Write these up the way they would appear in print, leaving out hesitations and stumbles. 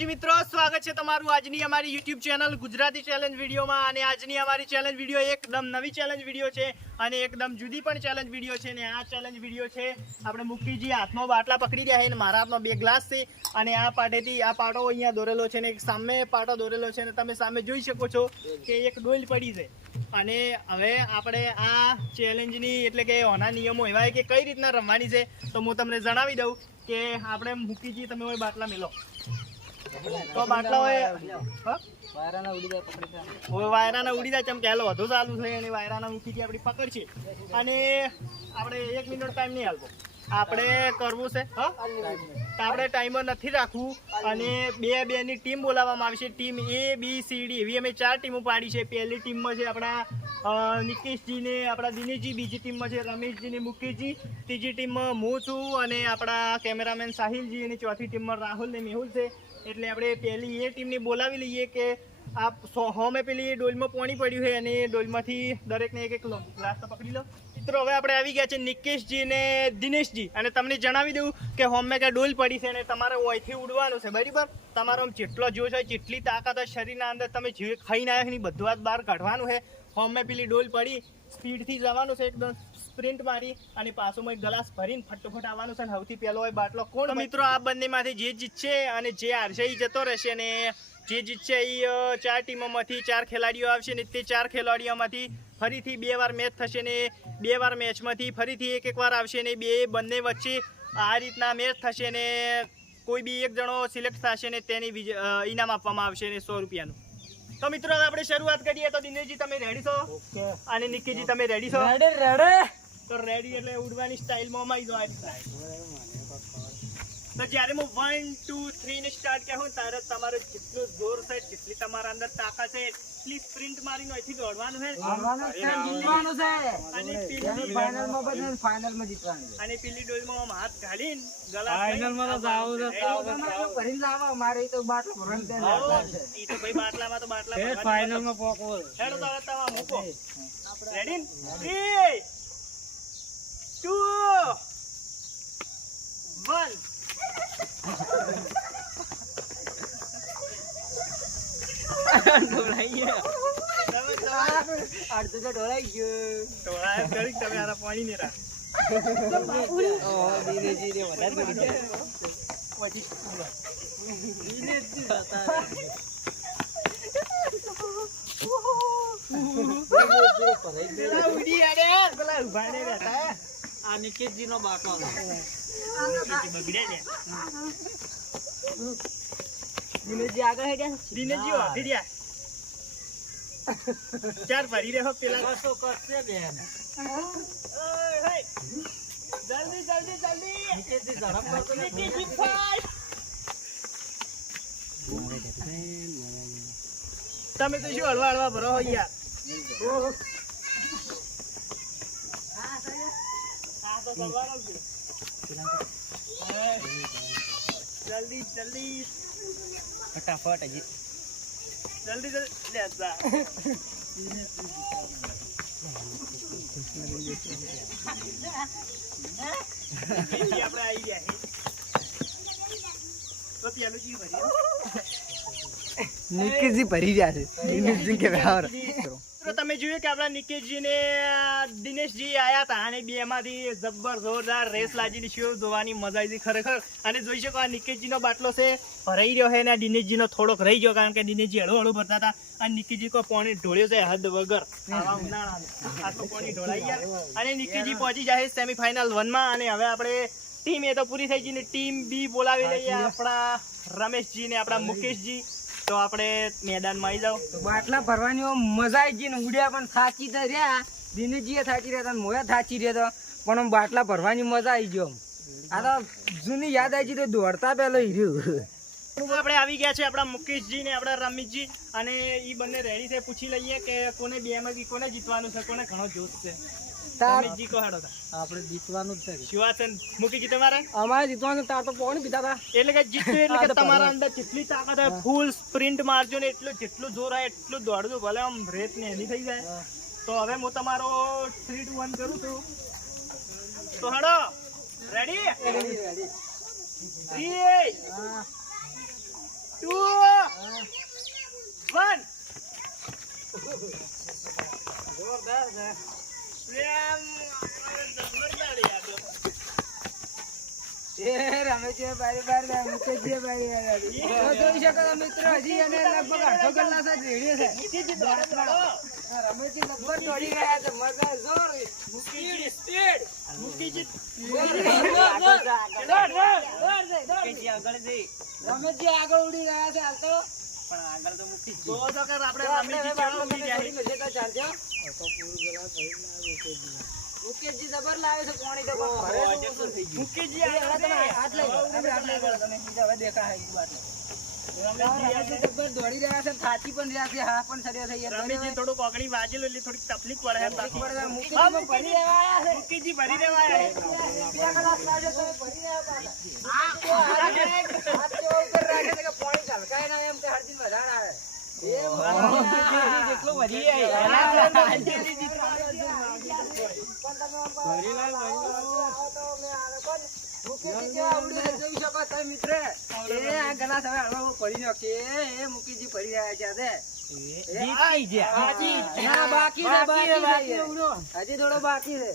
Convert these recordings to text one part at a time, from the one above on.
માતાજી મિત્રો, સ્વાગત છે તમારું આજની અમારી YouTube ચેનલ ગુજરાતી ચેલેન્જ વિડીયોમાં। અને આજની અમારી ચેલેન્જ વિડીયો એકદમ નવી ચેલેન્જ વિડીયો છે અને એકદમ જુદી પણ ચેલેન્જ વિડીયો છે। અને આ ચેલેન્જ વિડીયો છે આપણે મુક્તિજી હાથમાં બાટલા પકડી રહ્યા છે અને મારા હાથમાં બે ગ્લાસ છે અને આ પાટેથી આ પાટો અહીંયા દોરેલો છે ને એક સામે પાટો દોરેલો છે અને તમે સામે જોઈ શકો છો કે એક ડોલ પડી છે। અને હવે આપણે આ ચેલેન્જની એટલે કે ઓના નિયમો એવા કે કઈ રીતના રમવાની છે તો હું તમને જણાવી દઉં કે આપણે મુક્તિજી તમે હોય બાટલા મેલો તો બાટલા હોય વાયરાના ઉડી જાય ચમ કે હાલો વધુ ચાલુ છે અને વાયરાના મુક્તિજી આપણી પકડ છે અને આપણે 1 મિનિટ ટાઈમ નહીં હાલવો આપણે કરવું છે તો આપણે ટાઈમર નથી રાખવું અને બે ની ટીમ બોલાવવામાં આવશે। Team A B C D એવી અમે 4 ટીમો પાડી છે। પહેલી ટીમમાં છે આપણા નિકેશજી ને આપણા દિનેશજી, બીજી ટીમમાં છે રમેશજી ને મુકેશજી, ત્રીજી ટીમમાં હું છું અને આપણા કેમેરામેન સાહિલજી અને ચોથી ટીમમાં રાહુલ ને મેહુલ છે। એટલે આપણે પહેલી એ ટીમને બોલાવી લઈએ કે આ હોમે પેલી ડોલમાં પાણી પડ્યું છે અને ડોલમાંથી દરેકને એક ગ્લાસ તો પકડી લો। મિત્રો હવે આપણે આવી ગયા છે નિકેશજી ને દિનેશજી અને તમને જણાવી દઉં કે હોમે કે ડોલ પડી છે અને તમારે અહીંથી ઉડવાનું છે બરાબર। તમારો જેટલો જોશ હોય જેટલી તાકાત હોય શરીરના અંદર તમે જે ખાઈને આવ્યા છે બધું જ બહાર કાઢવાનું છે। હોમે પેલી ડોલ પડી સ્પીડથી જવાનું છે એકદમ સ્પ્રિન્ટ મારી અને પાછું એક ગ્લાસ ભરીને ફટોફટ આવવાનું છે અને સૌથી પહેલો હોય બાટલો કોણ? મિત્રો આ બંનેમાંથી જે જીતશે અને જે હારશે એ જતો રહેશે અને જે જીતશે એ 4 ટીમોમાંથી 4 ખેલાડીઓ આવશે ને તે 4 ખેલાડીઓમાંથી ફરીથી 2 વાર મેચ થશે ને 2 વાર મેચમાંથી ફરીથી એક વાર આવશે ને બંને વચ્ચે આ રીતના મેચ થશે ને કોઈ બી એક જણો સિલેક્ટ થશે ને તેની ઇનામ આપવામાં આવશે ને 100 રૂપિયાનું। તો મિત્રો આપણે શરૂઆત કરીએ તો દિનેશજી તમે રેડી છો? ઓકે। અને નિકીજી તમે રેડી છો? રેડી। તો રેડી એટલે ઉડવાની સ્ટાઇલમાં અમાઈ જો આ તો જ્યારે હું 1 2 3 ને સ્ટાર્ટ કહું ત્યારે તમારે જેટલું જોર છે જેટલી તમારા અંદર તાકાત છે એટલી સ્પ્રિન્ટ મારીને અહીંથી દોડવાનું છે અને પેલી ડોલમાં હાથ ઘાલીને ગલા ફાઇનલમાં તો જાવ છે ભરીને લાવો મારે તો બાટલો ભરન દે ઈ તો ભાઈ બાટલામાં તો બાટલા ભરવા ફાઇનલમાં પોકો હેડો તારા તવા મૂકો રેડી 3 2 1 ઢોળાઈ ગયો અડધો તો ઢોળાઈ ગયો ઢોળાય કરી તમે આના પાણી ને રાખ ઓ દિનેશજી રે વધારે કરી દે પછી દિનેશજી હતા પેલા ઉડી આડે પેલા ઉભા ને રહેતા આ નિકેશજી નો બાટલો છે બગડે ને દિનેશજી આગળ હેડ્યા દિનેશજી વાધી રહ્યા 4 ભરી રહ્યો પેલા કસો કરશે બેન ઓય હે જલ્દી જલ્દી જલ્દી નિકેશજી ઝડપ કરતો નિકેશજી ફાઈટ તમે તો શું હળવા હળવા ભરો યાર હા તો સવારો જલ્દી જલ્દી फटाफट जी जल्दी जल्दी ले जा ये આપણે આવી ગયા છે તો પેલું જી ભરી નિકેશજી ભરી ગયા છે દિનેશજી કે બહાર તો તમે જોયું કે આપણા નિકેશજી ને દિનેશજી આયા હતા અને બે માંથી જબ્બર જોરદાર રેસ લાગીને શો જોવાની મજા આવી ખરેખર। અને જોઈ શકો આ નિકેશજી નો બાટલો છે ભરાઈ રહ્યો છે અને દિનેશજી નો થોડોક રહી ગયો કારણ કે દિનેશજી હળવું હળવું ભરતા હતા અને નિકેશજી કો પાણી ઢોળ્યો છે હદ વગર આવા ઉનાળામાં આટલું પાણી ઢોળાઈ ગયા અને નિકેશજી પહોંચી જાય સેમીફાઇનલ 1 માં। અને હવે આપણે ટીમ એ તો પૂરી થઈ ગઈ ને ટીમ બી બોલાવી લઈએ આપણા રમેશજી ને આપણા મુકેશજી। તો આપણે મેદાનમાં આવી જાવ તો બાટલા ભરવાની મજા આવી ગઈ ને ઉડ્યા પણ થાકી તો રહ્યા દિનેશજી થાકી રહ્યા મોયા થાકી રહ્યા પણ બાટલા ભરવાની મજા આવી ગયો। આ તો જૂની યાદ આવી ગઈ તો દોડતા પહેલો હીર્યું આપણે આવી ગયા છે આપણા મુકેશજી ને આપણા રમેશજી અને ઈ બંને રેડી છે। પૂછી લઈએ કે કોને બે માંથી કોને જીતવાનું છે કોને ઘણો જોશ છે। રમેશજી કો હાડો આપણે જીતવાનું જ છે શિવાચન મુકેશજી તમારે અમારે જીતવાનું તાર તો પાણી પીતા હતા એટલે કે જીત્યું એટલે કે તમારા અંદર જેટલી તાકાત હોય ફૂલ સ્પ્રિન્ટ મારજો ને એટલું જેટલું જોર હોય એટલું દોડજો ભલે આમ રેત ને એની થઈ જાય। તો હવે હું તમારો 3 2 1 કરું છું તો હાડો રેડી 3 2 1 2 1 જોરદાર છે પ્રેમ જોરદાર યાર એ રમેશજી બારી બારી મુકેશજી બારી આવી જોઈ શકો છો મિત્રો હજી અને લગભગ અડધો કલાક જ રેડિયો છે રમેશજી લગભગ દોડી રહ્યા છે મજા જોર મુકેશજી સ્પીડ મુકેશજી રમેશજી આગળ ઉડી રહ્યા છે હાલ તો પણ આગળ તો મુકેશજી તો કે આપણે રમેશજી ચલો ઉડી જાય મજે તો ચાલજો તો પૂરું ગલા થઈ ના મુકેશજી જબર લાવે છે કોણી તો મુકેશજી તમે હાથ લઈ આપણે હાથ લઈ તમે બીજા હવે દેખા હે ઈ વાત રમેશજી જબર દોડી રહ્યા છે થાકી પણ રહ્યા છે હા પણ સડ્યો થઈ ગયા રમેશજી થોડું કોકડી વાજેલો એટલે થોડી તકલીફ પડે એમ બાકી મુકેશજી ભરી રહ્યા છે મુકેશજી ભરી દેવા આયા બે કલાક લાગે તો ભરી રહ્યા પાછા હાથ કેવો ઉપર રાખે છે કે પાણી ચાલકાય ના એમ કે હરજી વધારે આવે જેટલો વધી જાય હજી થોડો બાકી છે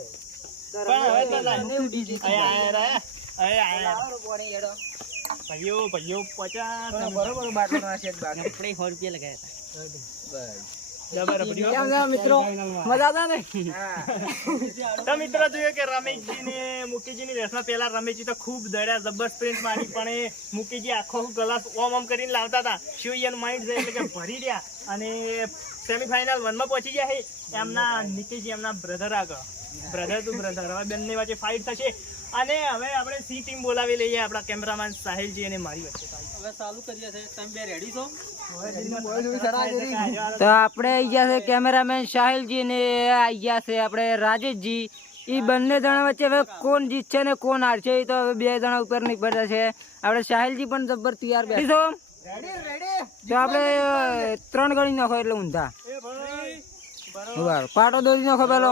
ભાઈઓ 50 બરોબર બાટલો નાખે બાકી આપણે 100 રૂપિયા મિત્રો લગાયા મજા આવે ને તો મિત્રો જોઈએ કે રમેશજી ને મુકેશજી ની રેસમાં પેલા રમેશજી તો ખૂબ દડ્યા જબર સ્પ્રિન્ટ મારી પણ એ મુકેશજી આખો ગ્લાસ ઓમ કરીને લાવતા હતા શું એનું માઇન્ડ છે એટલે કે ભરી રહ્યા અને સેમીફાઇનલ 1 માં પહોંચી ગયા છે એમના નિકેશજી એમના બ્રધર આગળ બ્રધર ટુ બ્રધર હવે બંને વચ્ચે ફાઇટ થશે અને હવે આપણે સી ટીમ બોલાવી લઈએ આપણા કેમેરામેન સાહિલજી અને મારી વચ્ચે હવે ચાલુ કરીએ છે તમે બે રેડી છો તો આપણે આવી ગયા છે કેમેરામેન સાહિલજી ને આવી ગયા છે આપણે રાજેશજી એ બંને જણા વચ્ચે હવે કોણ જીતશે ને કોણ હારશે એ તો હવે બે જણા ઉપર નહીં પડે છે આપણે સાહિલજી પણ જબ્બર તૈયાર બેઠો તો આપણે 3 ગણી નાખો એટલે ઊંધા બરાબર પાટો દોરી નાખો પેલો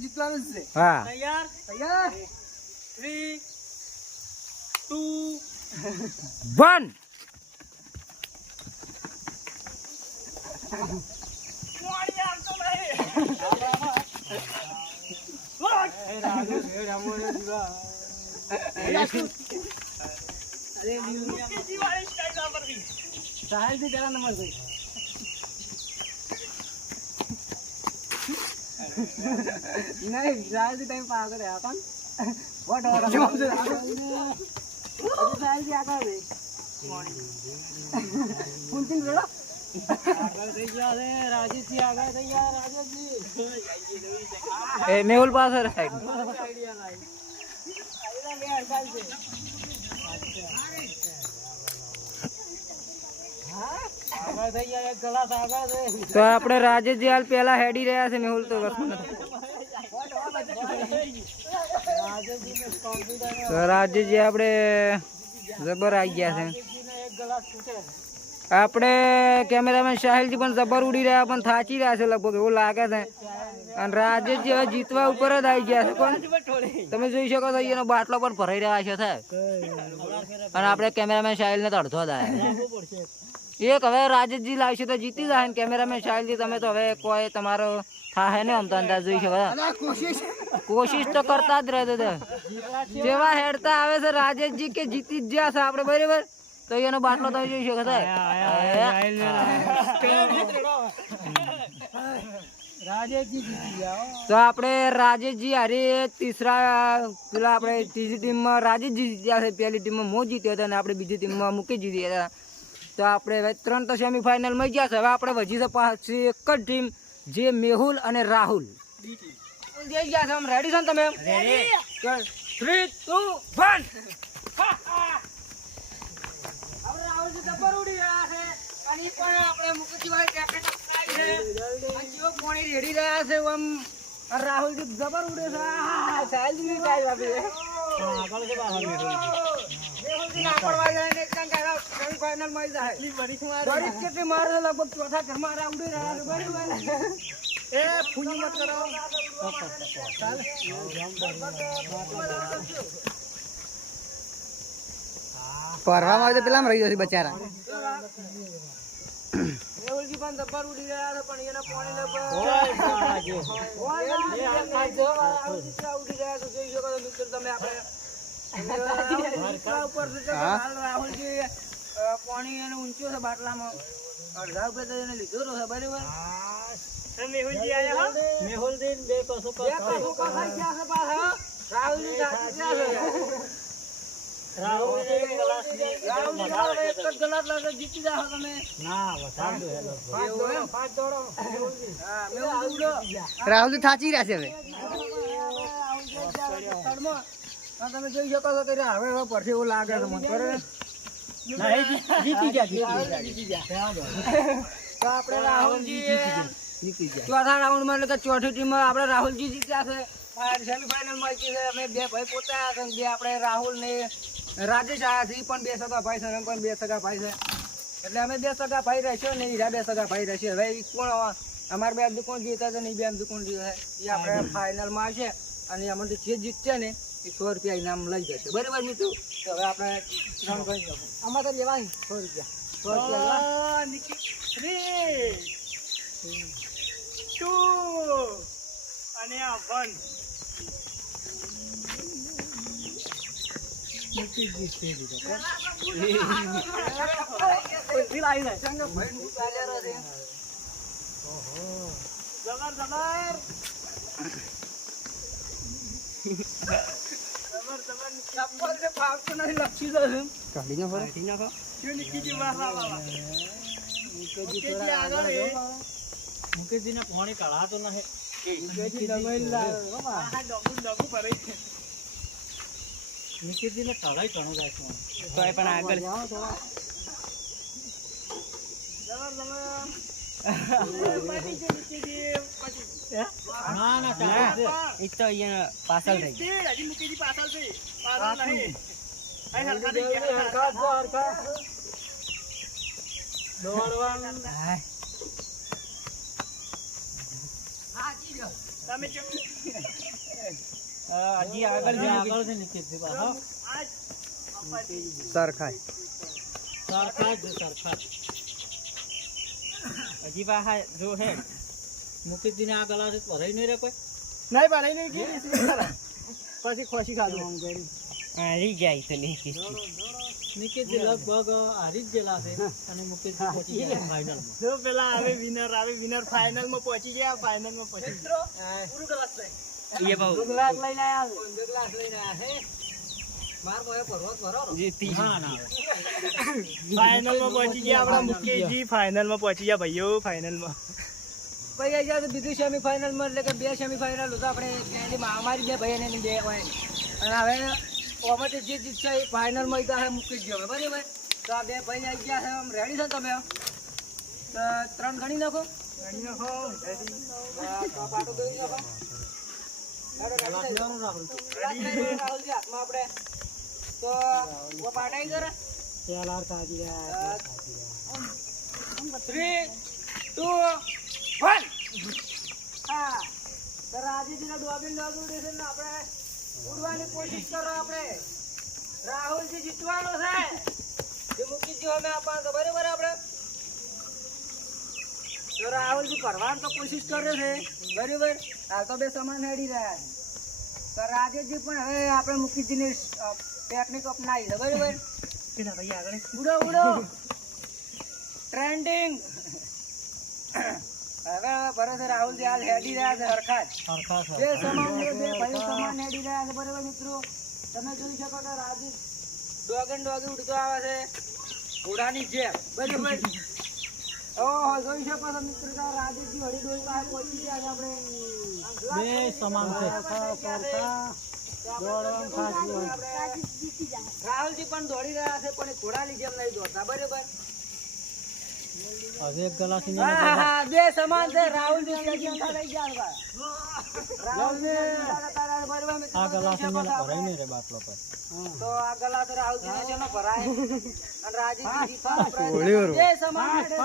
જીતવાનું છે હા તૈયાર 3 2 1 नहीं राज टाइम पागल है अपन व्हाट और साहिल जी आकर दे कौन दिन रो आगर दे जा रे राजेश जी आगर दे यार राजेश जी ए मेहुल पास है साइड आइडिया नहीं आइडिया ले हटाल से तो આપણે રાજેશજી હાલ પેલા હેડી રહ્યા છે મેહુલ તો રાજેશજી આપણે જબર આવી ગયા છે આપણે કેમેરામેન સાહિલજી પણ જબર ઉડી રહ્યા પણ થાકી રહ્યા છે લગભગ એવું લાગે છે અને રાજેશજી હવે જીતવા ઉપર જ આવી ગયા છે કોણ તમે જોઈ શકો છો એનો બાટલો પણ ભરાઈ રહ્યા છે સાહેબ અને આપણે કેમેરામેન સાહિલ ને તો અડધો જ આવ્યા એક હવે રાજેશજી લાવશે તો જીતી જાય ને કેમેરામેન સાહિલજી તમે તો હવે કોઈ તમારો થાય ને આમ તો અંદાજ જોઈ શકો કોશિશ તો કરતા જ રહેતો જેવા હેડતા આવે છે રાજેશજી કે જીતી જ જશે આપણે બરાબર તો એનો બાટલો તમે જોઈ શકો તો આપણે રાજેશજી હારે પેલા આપણે ત્રીજી ટીમમાં રાજેશજી જીત્યા છે પહેલી ટીમમાં મો જીત્યો હતો અને આપણે બીજી ટીમમાં મૂકી જીત્યા હતા તો આપણે હવે 3 તો સેમીફાઇનલ માં ગયા છે હવે આપણે વજી છે પાછી એક જ ટીમ જે મેહુલ અને રાહુલ જઈ ગયા છે આમ રેડી છો ને તમે રેડી 3 2 1 આપણે રાહુલજી જબર ઉડી રહ્યા છે અને પણ આપણે મુકેશજી ભાઈ ટેકેટ આવી છે અને જેવો પાણી રેડી રહ્યા છે આમ રાહુલજી જબર ઉડે છે સાહેલજી કાઈ વાપી આગળ કે બહાર મેહુલજી ના પડવા જાય ને કાં કાં સેમીફાઇનલ માં જાય એટલી બરી મારે કેટલી મારે લગભગ ચોથા ઘરમાં ઉડી રહ્યા છે બરાબર એ ફૂની મત કરો ચાલ ફરવામાં આવે તો પેલા રહી જશે બચારા. મેહુલજી પણ જબ્બર ઉડી રહ્યા છે પણ એને પાણી ને ઉડી રહ્યા છે જોઈ શકો છો મિત્રો તમે આપણે ઉપર રાહુલજી પાણી એને ઊંચો છે બાટલામાં અડધા ઉપર તો એને લીધો છે બરાબર. મેહુલજી આયા હો. મેહુલજી બે કસો રાહુલજી રાહુલજી એક ગ્લાસ ની એક જ ગલાસ લાગે જીતી જાઓ તમે. ના વધાર દો હેલો પાંચ દોડો. હા મેહુલજી ઉડો. રાહુલજી થાચી રહ્યા છે હવે. તમે જોઈ શકો છો કે હવે પરથી એવું લાગે છે મને બરાબર. જીતી ગયા તો આપણે રાહુલજી ચોથા રાઉન્ડમાં એટલે કે ચોથી ટીમમાં આપણે રાહુલજી જીત્યા છે. સેમીફાઈનલમાં છે અમે બે ભાઈ પોતા છે જે આપણે રાહુલ ને રાજેશ આવ્યા છે ઈ પણ બે સગા ભાઈ છે અમે પણ બે સગા ભાઈ છે એટલે અમે બે સગા ભાઈ રહેશો ને હીરા બે સગા ભાઈ રહેશે. હવે ઈ કોણ અમારે બે દુકાન જીતા છે ને ઈ બે દુકાન જીતા છે એ આપણે ફાઇનલમાં આવશે અને એમાંથી જે જીતશે ને એ 100 રૂપિયા ઇનામ લઈ જશે બરાબર મિત્રો. તો હવે આપણે રન કરી દો. આમાં તો લેવાય 100 રૂપિયા 100 રૂપિયા. 3 2 અને 1. કાઢી નાખો. મુકેશજી ને પાણી કાઢાતો નહીં. મુકેશજી ને કાઢાય ઘણો જાય છે. તો એ પણ આગળ ના ના ચાલે એ તો અહીંયા પાછળ થઈ ગઈ. હજી મુકેશજી પાછળ છે. પાછળ નહીં. અહીં હરખા થઈ ગયા. તમે હજી આગળ આગળ છે નિકેશજી બા હા સરખાય સરખા જ સરખા હજી પાછા જો હે મુકેશજી ને આ ગલા છે ભરાઈ નહીં રે કોઈ નહીં ભરાઈ નહીં કે પછી ખોસી ખાધું આમ કરી. હારી જાય તો નહીં નિકેશજી લગભગ હારી જ ગયેલા છે અને મુકેશજી પહોંચી ગયા ફાઇનલ જો પેલા આવે વિનર ફાઇનલ માં પહોંચી ગયા. ફાઇનલ માં પહોંચી ગયા. એ બહુ ગ્લાસ લઈને આવ્યા છે. ગ્લાસ લઈને આવ્યા છે. માર કોઈ ભરવો ભરો. જીતી ના ના ફાઇનલ માં પહોંચી ગયા આપણા મુકેશજી. ફાઇનલ માં પહોંચી ગયા ભાઈઓ. ફાઇનલ માં પછી અહીંયા તો બીજું સેમીફાઇનલમાં એટલે કે બે સેમીફાઇનલ હતા આપણે પહેલીમાં અમારી બે ભાઈ અને બે હોય અને હવે ઓમાંથી જે જીતશે એ ફાઇનલમાં તો મૂકી જ ગયો બરાબર. તો આ બે ભાઈ આવી ગયા છે આમ રેડી છો તમે તો 3 ગણી નાખો. તો પાટો દોઈ નાખો. રાહુલજી હાથમાં આપણે તો પાટાઈ કરે 3 2 1. હા તો રાજીજીને ડોબીને લાગુ દેશે ને આપણે ઉડવાની કોશિશ કરો. આપણે રાહુલજી જીતવાનો છે જે મુકેશજી અમે આપવાનું તો બરાબર. આપણે તો રાહુલજી ભરવાની તો કોશિશ કરે છે બરાબર. હાલ તો બે સમાન હેડી રહ્યા છે. તો રાજેશજી પણ હવે આપણે મુકેશજીની ટેકનિક અપનાવી છે બરાબર. પેલા ભાઈ આગળ ઉડો ઉડો ટ્રેન્ડિંગ. હવે ભરત રાહુલજી હાલ હેડી રહ્યા છે હરખા જ. સરખા બે સમાન બે ભાઈઓ સમાન હેડી રહ્યા છે બરાબર મિત્રો. તમે જોઈ શકો તો રાજેશ ડોગે ઉડતો આવે છે ઘોડાની જેમ બરાબર. ઓહો જોઈ શકો છો મિત્રો તો રાજેશજી હળી ડોઈ પાસે પહોંચી ગયા છે આપણે. બે સમાન છે રાહુલજી પણ દોડી રહ્યા છે પણ એ ઘોડાની જેમ નહીં દોડતા બરાબર. હવે એક ગલાસ હા હા બે સમાન છે. રાહુલજી સ્ટેડિયમ માં લઈ ગયા છે. આ ગલાસ ભરાઈ નહીં રે બાટલો પર તો આ ગલાસ રાહુલજી ને ચેનો ભરાય અને રાજીજી જીતા ઓળ્યો બે સમાન છે.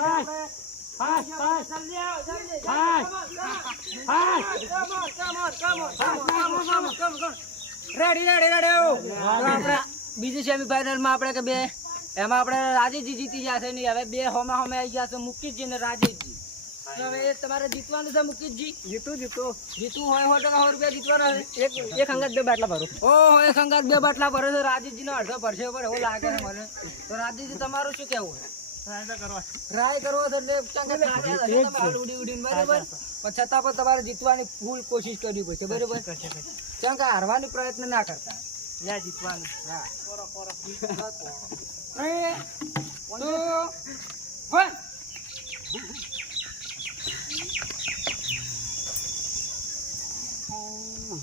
રેડી રેડી રેડી આપણે બીજી સેમીફાઇનલમાં આપણે કે બે એમાં આપણે રાજેશજી જીતી ગયા છે ને હવે બે હોમે આવી ગયા છે મુકેશજી ને રાજેશજી. તો હવે એ તમારે જીતવાનું છે મુકેશજી. જીતવું હોય 100% રૂપિયા જીતવાના છે. એક અંગત 2 બાટલા ભરો. ઓહો એક અંગાત 2 બાટલા ભરે છે. રાજેશજી નો અડધો ભરશે પર એવું લાગે છે મને. તો રાજેશજી તમારું શું કેવું છે? ટ્રાય કરવો છે એટલે ચંગા થાક્યા હશો તમે હાલ ઉડી ઉડીને, બરાબર? પણ છતાં પણ તમારે જીતવાની ફૂલ કોશિશ કરવી પડશે, બરાબર? ચંગા હારવાની પ્રયત્ન ના કરતા. યા જીતવાનું. હા. 3, 2, 1.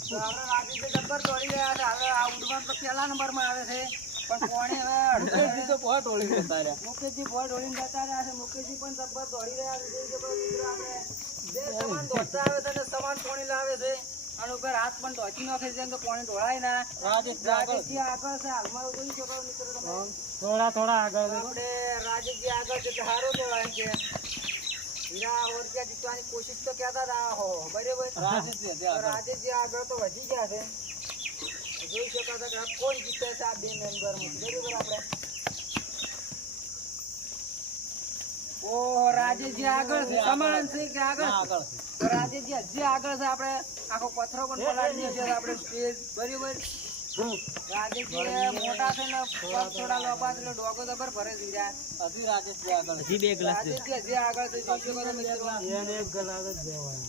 તો આપણે રાજેશજી જબ્બર દોડી રહ્યા છે. હવે આ ઉડવાન તો પહેલા નંબરમાં આવે છે પણ કોણે હવે મુકેશજી તો બહુ દોડીને જતા રહ્યા. મુકેશજી બહુ દોડીને જતા રહ્યા છે. મુકેશજી પણ જબ્બર દોડી રહ્યા છે. જોઈ શકો મિત્રો આપણે બે સમાન દોડતા આવે છે અને સમાન કોણી લાવે છે અને ઉપર હાથ પણ ધોચી નાખે છે તો કોણી ઢોળાય ના. રાજેશજી આગળ છે હાલમાં જોઈ શકો મિત્રો તમે. થોડા આગળ આપણે રાજેશજી આગળ છે એટલે સારું દોડાય છે. હીરા ઓરચા જીતવાની કોશિશ તો કહેતા હતા હો, બરાબર? રાજેશજી આગળ તો વધી ગયા છે. જોઈ શકો છો કે કોણ જીતે છે આ બે મેમ્બર, બરાબર? આપણે ઓહો રાજેશજી આગળ છે. સમાન છે કે આગળ છે? તો રાજેશજી હજી આગળ છે. આપણે આખો પથરો પણ પલાળી દીધો છે આપણે સ્ટેજ, બરાબર? રાજેશજી મોટા છે ને પગ થોડા લોપા છે એટલે ડોગો જબર ભરે છે. હજી 2 ગ્લાસ દે. રાજેશજી હજી આગળ છે. જોઈ શકો તમે મિત્રો. એક ગલાસ જ દેવાનો.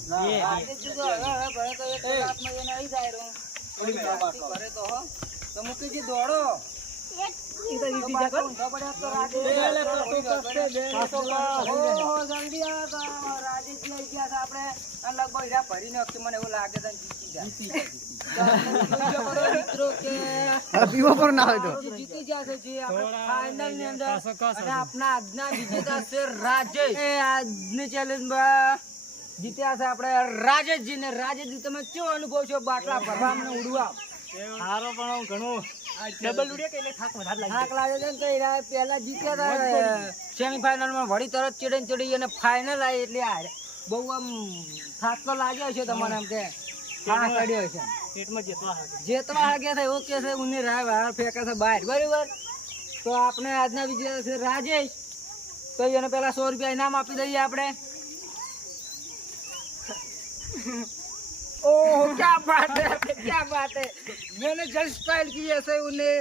રાજેશજી તો હવે ભરે તો એક કલાકમાં એને આવી જાય રહ્યો. ભરે તો હો. તો મુકેશજી દોડો. તો પાછો ઊંધો પડ્યો તો રાજેશજી ઓહો, જલ્દી આવો તો રાજેશજી આવી ગયા છે. આપણે અને લગભગ હીરા ભરીને વખતે મને એવું લાગે છે જીતી જાય. મિત્રો કે જીતી જશે જે આપણે ફાઇનલ ની અંદર અને આપણા આજના વિજેતા છે રાજેશ. એ આજની ચેલેન્જમાં જીત્યા છે આપણે રાજેશજી ને. રાજેશજી તમે કેવો અનુભવ છો બાટલા ભરવા અને ઉડવા? સારો પણ ઘણું ડબલ ઉડે કે એટલે થાક વધારે લાગે. થાક લાગે છે ને કઈ પહેલા જીત્યા હતા સેમીફાઇનલ માં વળી તરત ચડી અને ફાઇનલ આવી એટલે બહુ આમ થાક તો લાગ્યો છે તમને એમ કે થાક ચડ્યો છે. પેટમાં જેટલા હાથ. જેટલા વાગ્યા થાય એવું કે છે ઉની રાહ બહાર ફેંકે છે બહાર, બરાબર? તો આપણે આજના વિજેતા છે રાજેશ. તો એને પેલા 100 રૂપિયા ઇનામ આપી દઈએ આપણે. ओह क्या बात है, क्या बात है. मैंने जस्ट स्टाइल की ऐसे उन्हें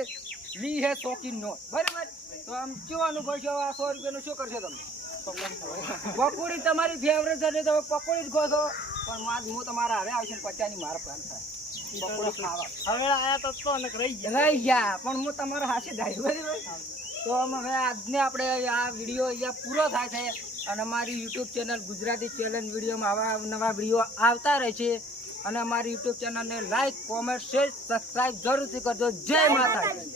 ली है 100 की नोट, बराबर? તો આમ કેવો અનુભવ છે? આ 100 રૂપિયાનું શું કરશો તમે? પકોડી તમારી ફેવરેટ છે એટલે તમે પકોડી જ ખો છો પણ હું તમારા હવે આવશે ને 50 ની મારા પ્લાન થાય પકોડી ખાવા. હવે આયા તો કોણ રહી રહી ગયા પણ હું તમારા હાથે જાય, બરાબર? તો હવે આજને આપણે આ વિડીયો અહીંયા પૂરો થાય છે અને અમારી યુટ્યુબ ચેનલ ગુજરાતી ચેલેન્જ વિડીયોમાં આવા નવા વિડીયો આવતા રહે છે અને અમારી યુટ્યુબ ચેનલને લાઈક, કોમેન્ટ, શેર, સબસ્ક્રાઇબ જરૂરથી કરજો. જય માતાજી.